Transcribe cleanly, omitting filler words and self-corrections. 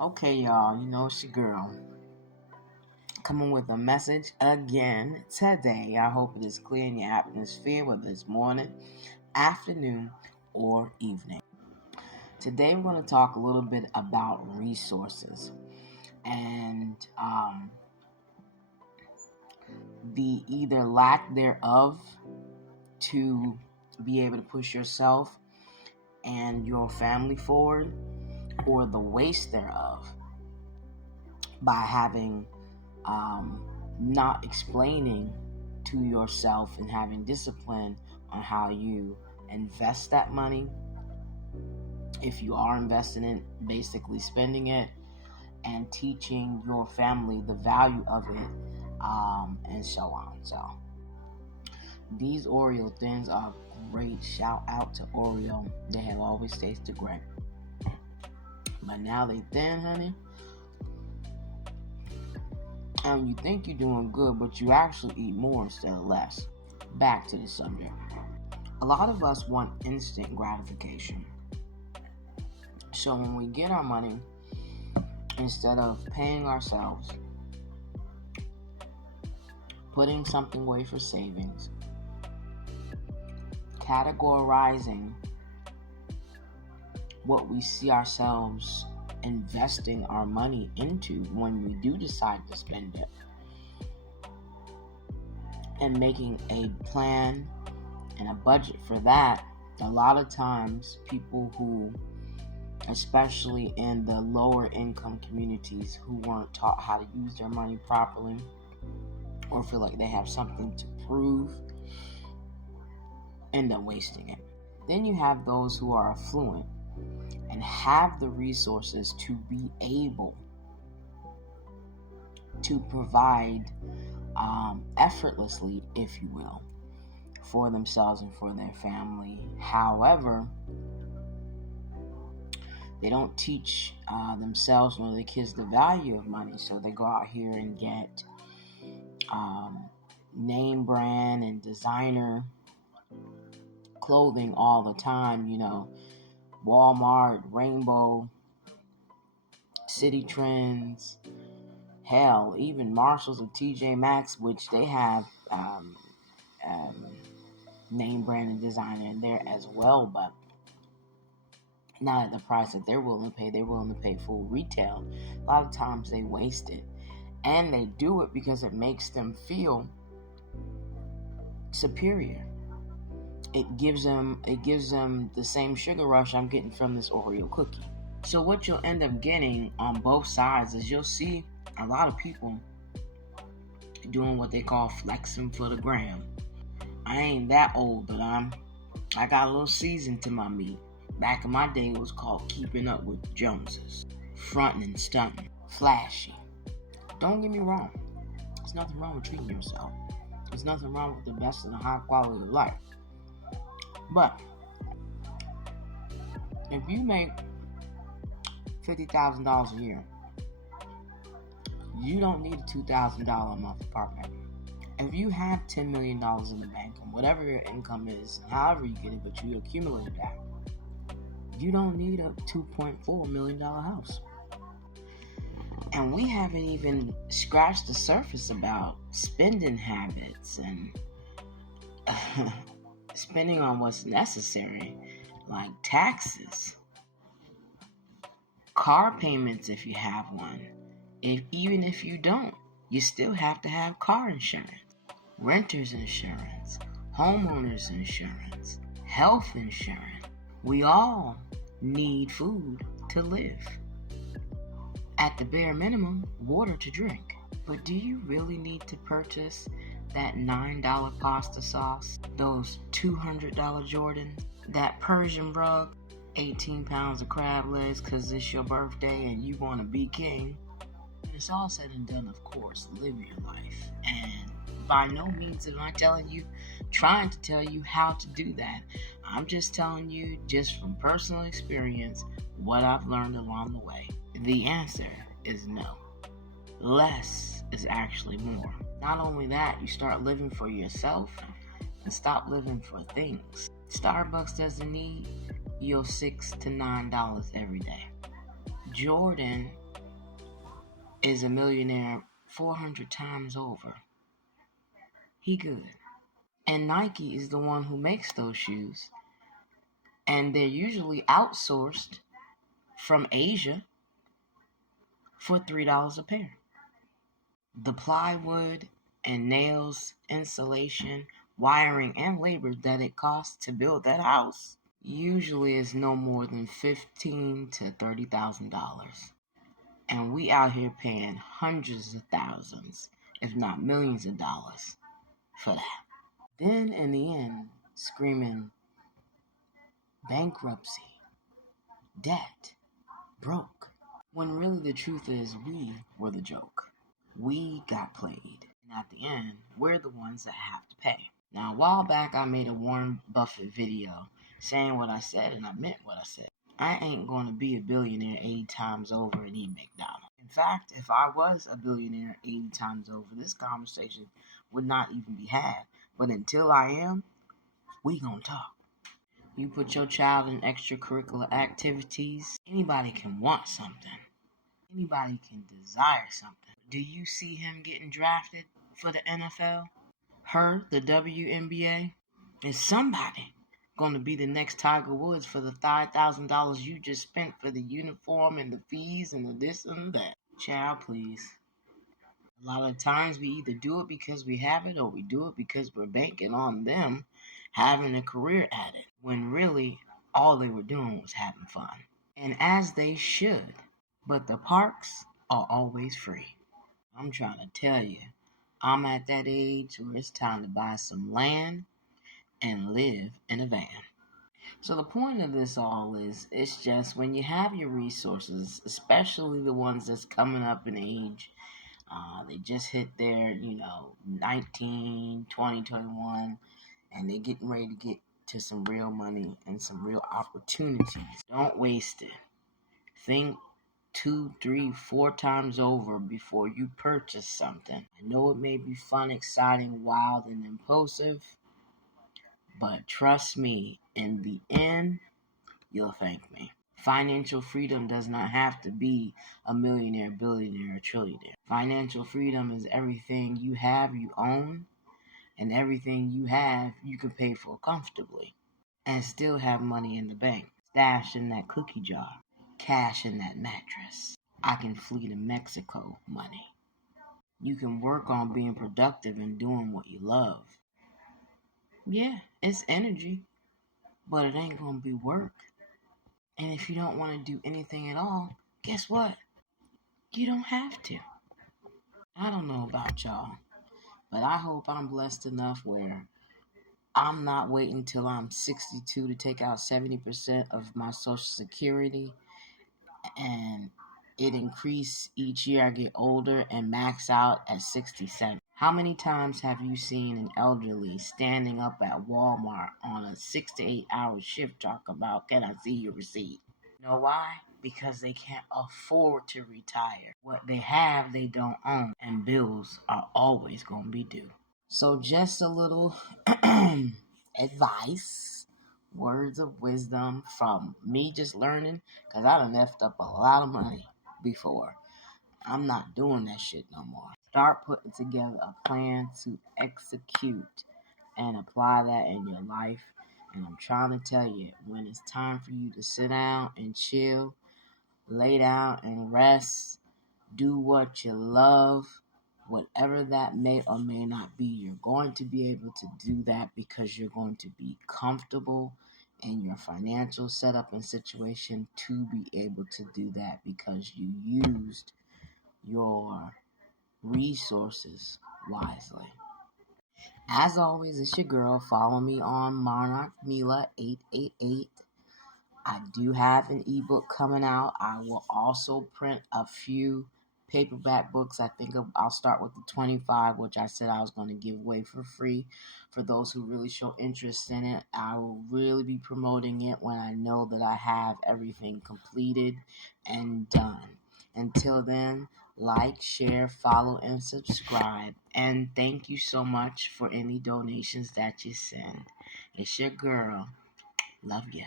Okay, y'all, it's your girl coming with a message again today. I hope it is clear in your atmosphere, whether it's morning, afternoon, or evening. Today, we're going to talk a little bit about resources and the either lack thereof to be able to push yourself and your family forward, or the waste thereof by having not explaining to yourself and having discipline on how you invest that money. If you are investing it, basically spending it, and teaching your family the value of it, and so on. So these Oreo thins are great. Shout out to Oreo. They have always tasted great, but now they thin, honey. And you think you're doing good, but you actually eat more instead of less. Back to the subject. A lot of us want instant gratification. So when we get our money, instead of paying ourselves, putting something away for savings, categorizing what we see ourselves investing our money into when we do decide to spend it, and making a plan and a budget for that, a lot of times people who, especially in the lower income communities, who weren't taught how to use their money properly or feel like they have something to prove, end up wasting it. Then you have those who are affluent and have the resources to be able to provide effortlessly, if you will, for themselves and for their family. However, they don't teach themselves nor their kids the value of money, so they go out here and get name brand and designer clothing all the time, Walmart, Rainbow, City Trends, hell, even Marshalls and TJ Maxx, which they have name brand and designer in there as well, but not at the price that they're willing to pay. They're willing to pay full retail. A lot of times they waste it, and they do it because it makes them feel superior. It gives them the same sugar rush I'm getting from this Oreo cookie. So what you'll end up getting on both sides is you'll see a lot of people doing what they call flexing for the gram. I ain't that old, but I got a little season to my meat. Back in my day, it was called keeping up with the Joneses. Fronting and stunting. Flashy. Don't get me wrong. There's nothing wrong with treating yourself. There's nothing wrong with the best and the high quality of life. But if you make $50,000 a year, you don't need a $2,000 a month apartment. If you have $10 million in the bank, and whatever your income is, however you get it, but you accumulate that, you don't need a $2.4 million house. And we haven't even scratched the surface about spending habits and spending on what's necessary, like taxes, car payments if you have one. Even if you don't, you still have to have car insurance, renter's insurance, homeowner's insurance, health insurance. We all need food to live. At the bare minimum, water to drink. But do you really need to purchase that $9 pasta sauce, those $200 Jordans, that Persian rug, 18 pounds of crab legs because it's your birthday and you want to be king? When it's all said and done, of course, live your life. And by no means am I trying to tell you how to do that. I'm just telling you, just from personal experience, what I've learned along the way. The answer is no. Less is actually more. Not only that, you start living for yourself and stop living for things. Starbucks doesn't need your $6 to $9 every day. Jordan is a millionaire 400 times over. He good. And Nike is the one who makes those shoes. And they're usually outsourced from Asia for $3 a pair. The plywood and nails, insulation, wiring, and labor that it costs to build that house usually is no more than $15,000 to $30,000. And we out here paying hundreds of thousands, if not millions of dollars for that. Then in the end, screaming bankruptcy, debt, broke. When really the truth is we were the joke. We got played. And at the end, we're the ones that have to pay. Now, a while back, I made a Warren Buffett video saying what I said, and I meant what I said. I ain't going to be a billionaire 80 times over and eat McDonald's. In fact, if I was a billionaire 80 times over, this conversation would not even be had. But until I am, we gonna talk. You put your child in extracurricular activities, anybody can want something. Anybody can desire something. Do you see him getting drafted for the NFL? Her, the WNBA? Is somebody going to be the next Tiger Woods for the $5,000 you just spent for the uniform and the fees and the this and that? Child, please. A lot of times we either do it because we have it or we do it because we're banking on them having a career at it, when really all they were doing was having fun. And as they should. But the parks are always free. I'm trying to tell you, I'm at that age where it's time to buy some land and live in a van. So the point of this all is, it's just when you have your resources, especially the ones that's coming up in age, they just hit their, 19, 20, 21, and they're getting ready to get to some real money and some real opportunities. Don't waste it. Think 2, 3, 4 times over before you purchase something. I know it may be fun, exciting, wild, and impulsive, but trust me, in the end, you'll thank me. Financial freedom does not have to be a millionaire, billionaire, or trillionaire. Financial freedom is everything you have, you own, and everything you have, you can pay for comfortably and still have money in the bank, stashed in that cookie jar, cash in that mattress. I can flee to Mexico money. You can work on being productive and doing what you love. Yeah, it's energy, but it ain't gonna be work. And if you don't want to do anything at all, guess what? You don't have to. I don't know about y'all, but I hope I'm blessed enough where I'm not waiting till I'm 62 to take out 70% of my Social Security and it increase each year I get older and max out at 67. How many times have you seen an elderly standing up at Walmart on a 6 to 8 hour shift talking about, can I see your receipt? You know why? Because they can't afford to retire. What they have, they don't own, and bills are always going to be due. So just a little advice, words of wisdom from me just learning, because I done effed up a lot of money before. I'm not doing that shit no more. Start putting together a plan to execute and apply that in your life. And I'm trying to tell you, when it's time for you to sit down and chill, lay down and rest, do what you love, whatever that may or may not be, you're going to be able to do that because you're going to be comfortable in your financial setup and situation to be able to do that because you used your resources wisely. As always, it's your girl. Follow me on Monarch Mila 888. I do have an ebook coming out. I will also print a few paperback books. I think I'll start with the 25, which I said I was going to give away for free for those who really show interest in it. I will really be promoting it when I know that I have everything completed and done. Until then, like, share, follow, and subscribe. And thank you so much for any donations that you send. It's your girl. Love ya.